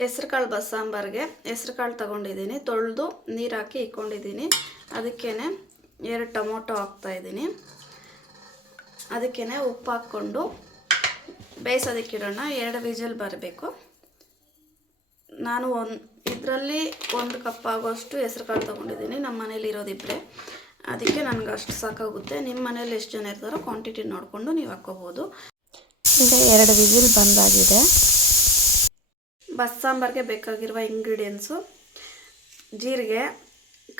ಹೆಸ್ರು ಕಾಳು ಬಸ್ಸಾಂಬಾರಿಗೆ ಹೆಸ್ರು ಕಾಳು ತೊಗೊಂಡಿದ್ದೀನಿ, ತೊಳೆದು ನೀರು ಹಾಕಿ ಇಟ್ಕೊಂಡಿದ್ದೀನಿ. ಅದಕ್ಕೇ 2 ಟೊಮೊಟೊ ಹಾಕ್ತಾಯಿದ್ದೀನಿ. ಅದಕ್ಕೇ ಉಪ್ಪು ಹಾಕ್ಕೊಂಡು ಬೇಯಿಸೋದಕ್ಕಿಡೋಣ. 2 ವಿಜಿಲ್ ಬರಬೇಕು. ನಾನು ಇದರಲ್ಲಿ 1 ಕಪ್ ಆಗೋಷ್ಟು ಹೆಸ್ರು ಕಾಳು ತೊಗೊಂಡಿದ್ದೀನಿ. ನಮ್ಮ ಮನೇಲಿ ಇರೋದಿಬ್ಬರೇ, ಅದಕ್ಕೆ ನನಗೆ ಅಷ್ಟು ಸಾಕಾಗುತ್ತೆ. ನಿಮ್ಮ ಮನೇಲಿ ಎಷ್ಟು ಜನ ಇರ್ತಾರೋ ಕ್ವಾಂಟಿಟಿ ನೋಡಿಕೊಂಡು ನೀವು ಹಾಕ್ಕೋಬೋದು. ಈಗ 2 ವಿಜಿಲ್ ಬಂದಾಗಿದೆ. ಬಸ್ಸಾಂಬಾರಿಗೆ ಬೇಕಾಗಿರುವ ಇಂಗ್ರೀಡಿಯೆಂಟ್ಸು: ಜೀರಿಗೆ,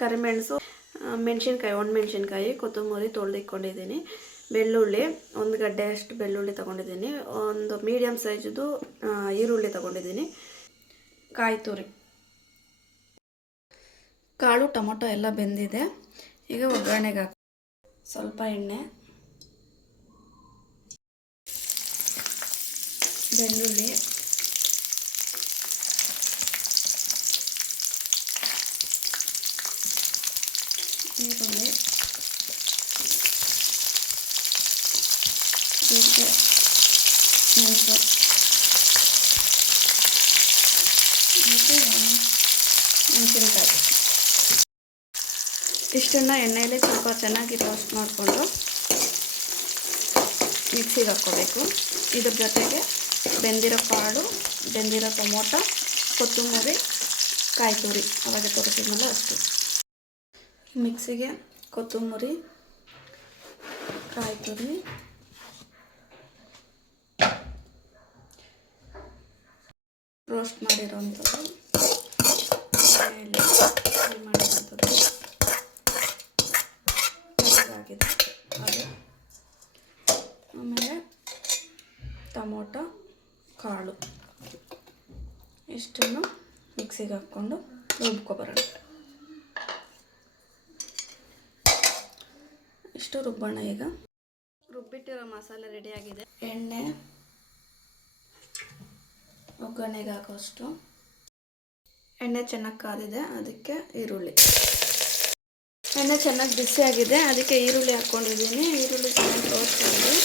ಕರಿಮೆಣಸು, ಮೆಣಸಿನ್ಕಾಯಿ, ಒಣಮೆಣಸಿನ್ಕಾಯಿ, ಕೊತ್ತಂಬರಿ ತೊಳೆದಿಟ್ಕೊಂಡಿದ್ದೀನಿ, ಬೆಳ್ಳುಳ್ಳಿ 1 ಗಡ್ಡೆ ಅಷ್ಟು ಬೆಳ್ಳುಳ್ಳಿ ತೊಗೊಂಡಿದ್ದೀನಿ, ಒಂದು ಮೀಡಿಯಮ್ ಸೈಜ್ದು ಈರುಳ್ಳಿ ತೊಗೊಂಡಿದ್ದೀನಿ, ಕಾಯಿ ತುರಿ. ಕಾಳು ಟೊಮೊಟೊ ಎಲ್ಲ ಬೆಂದಿದೆ. ಈಗ ಒಗ್ಗರಣೆಗೆ ಹಾಕಿ ಸ್ವಲ್ಪ ಎಣ್ಣೆ, ಬೆಳ್ಳುಳ್ಳಿ, ಈರುಳ್ಳಿ, ಜೀರಿಗೆ, ಮೆಣಸು ಮತ್ತು ಮೆಣಸಿನಕಾಯಿ. ಇಷ್ಟನ್ನು ಎಣ್ಣೆಯಲ್ಲಿ ಸ್ವಲ್ಪ ಚೆನ್ನಾಗಿ ರೋಸ್ಟ್ ಮಾಡಿಕೊಂಡು ಮಿಕ್ಸಿಗೆ ಹಾಕ್ಕೋಬೇಕು. ಇದ್ರ ಜೊತೆಗೆ ಬೆಂದಿರೋ ಕಾಳು, ಬೆಂದಿರೋ ಟೊಮೊಟೊ, ಕೊತ್ತಂಬರಿ, ಕಾಯಿ ತುರಿ ಅವಾಗ ತೋರಿಸಿದ್ನಲ್ಲ ಅಷ್ಟು. ಮಿಕ್ಸಿಗೆ ಕೊತ್ತಂಬರಿ, ಕಾಯಿ ತುರಿ, ರೋಸ್ಟ್ ಮಾಡಿರೋವಂಥದ್ದು, ಫ್ರೈ ಮಾಡಿರೋವಂಥದ್ದು ಆಗಿದೆ ಅದು. ಆಮೇಲೆ ಟೊಮೊಟೊ, ಕಾಳು ಇಷ್ಟನ್ನು ಮಿಕ್ಸಿಗೆ ಹಾಕ್ಕೊಂಡು ರುಬ್ಕೊಬರೋಣ. ಇಷ್ಟು ರುಬ್ಬೋಣ. ಈಗ ರುಬ್ಬಿಟ್ಟಿರೋ ಮಸಾಲೆ ರೆಡಿಯಾಗಿದೆ. ಎಣ್ಣೆ, ಒಗ್ಗರಣೆಗೆ ಹಾಕೋಷ್ಟು ಎಣ್ಣೆ ಚೆನ್ನಾಗಿ ಕಾದಿದೆ. ಅದಕ್ಕೆ ಈರುಳ್ಳಿ, ಎಣ್ಣೆ ಚೆನ್ನಾಗಿ ಬಿಸಿಯಾಗಿದೆ. ಅದಕ್ಕೆ ಈರುಳ್ಳಿ ಹಾಕ್ಕೊಂಡಿದ್ದೀನಿ. ಈರುಳ್ಳಿ ಚೆನ್ನಾಗಿ ರೋಸ್ಟ್ ಮಾಡಿ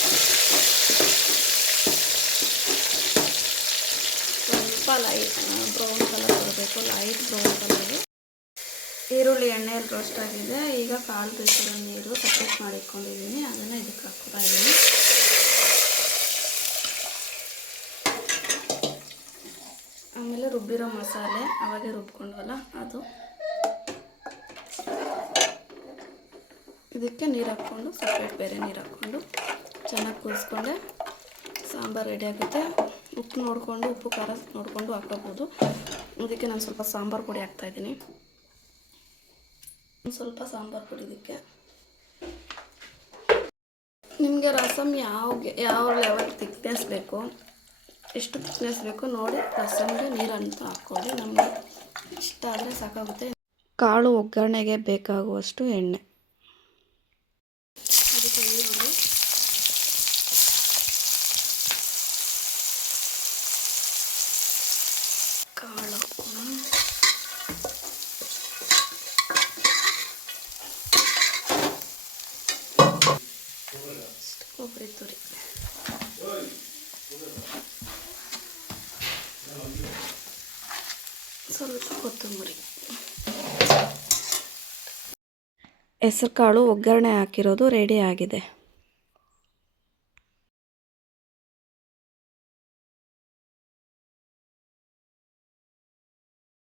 ಸ್ವಲ್ಪ ಲೈಟ್ ಬ್ರೌನ್ ಕಲರ್ ಬರಬೇಕು, ಲೈಟ್ ಬ್ರೌನ್ ಕಲರು. ಈರುಳ್ಳಿ ಎಣ್ಣೆಯಲ್ಲಿ ರೋಸ್ಟ್ ಆಗಿದೆ. ಈಗ ಕಾಳು ಬೇಯಿಸಿರೋ ನೀರು ಸಪ್ರೇಟ್ ಮಾಡಿ ಇಟ್ಕೊಂಡಿದ್ದೀನಿ, ಅದನ್ನು ಇದಕ್ಕೆ ಹಾಕ್ತಾ ಇದ್ದೀನಿ. ಆಮೇಲೆ ರುಬ್ಬಿರೋ ಮಸಾಲೆ ಅವಾಗೆ ರುಬ್ಕೊಂಡ್ವಲ್ಲ ಅದು, ಇದಕ್ಕೆ ನೀರು ಹಾಕ್ಕೊಂಡು ಸಪ್ರೇಟ್ ಬೇರೆ ನೀರು ಹಾಕ್ಕೊಂಡು ಚೆನ್ನಾಗಿ ಕುದಿಸ್ಕೊಂಡೆ ಸಾಂಬಾರು ರೆಡಿ ಆಗುತ್ತೆ. ಉಪ್ಪು ನೋಡಿಕೊಂಡು, ಉಪ್ಪು ಖಾರ ನೋಡಿಕೊಂಡು ಹಾಕೋಬೋದು. ಅದಕ್ಕೆ ನಾನು ಸ್ವಲ್ಪ ಸಾಂಬಾರು ಪುಡಿ ಹಾಕ್ತಾಯಿದ್ದೀನಿ. ಸ್ವಲ್ಪ ಸಾಂಬಾರು ಪುಡಿ ಇದಕ್ಕೆ. ನಿಮಗೆ ರಸಮ್ ಯಾವ ಲೆವೆಲ್ ತಿಕ್ನೆಸ್ ಬೇಕು, ಎಷ್ಟು ತಿಕ್ನೆಸ್ ಬೇಕು ನೋಡಿ ರಸಮ್ಗೆ ನೀರು ಅಂತ ಹಾಕ್ಕೊಳ್ಳಿ. ನಮಗೆ ಇಷ್ಟ ಆದರೆ ಸಾಕಾಗುತ್ತೆ. ಕಾಳು ಒಗ್ಗರಣೆಗೆ ಬೇಕಾಗುವಷ್ಟು ಎಣ್ಣೆ, ಅದಕ್ಕೆ ಈರುಳ್ಳಿ, ಕಾಳು, ಕೊಬ್ಬರಿ ತುರಿ, ಸ್ವಲ್ಪ ಕೊತ್ತಂಬರಿ. ಹೆಸರು ಕಾಳು ಒಗ್ಗರಣೆ ಹಾಕಿರೋದು ರೆಡಿ ಆಗಿದೆ.